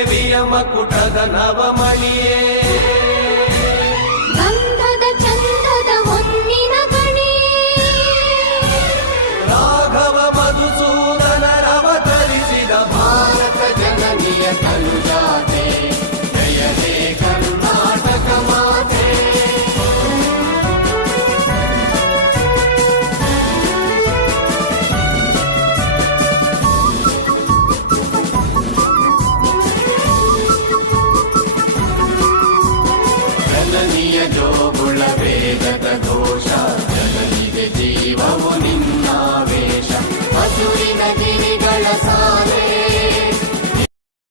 ದೇವಿಯ ಮಕುಟದ ನವಮಣಿಯೇ ಗಂಧದ ಚಂದದ ಹೊನ್ನಿನ ಗಣಿಯೇ ರಾಘವ ಮಧುಸೂದನರವತರಿಸಿದ ಭಾರತ ಜನನಿಯ ತನುಜಾತೆ ಜಯ ಹೇ ಕರ್ನಾಟಕ ಮಾತೆ ಜನನಿಯ ಜೋಗುಳ ವೇಗದ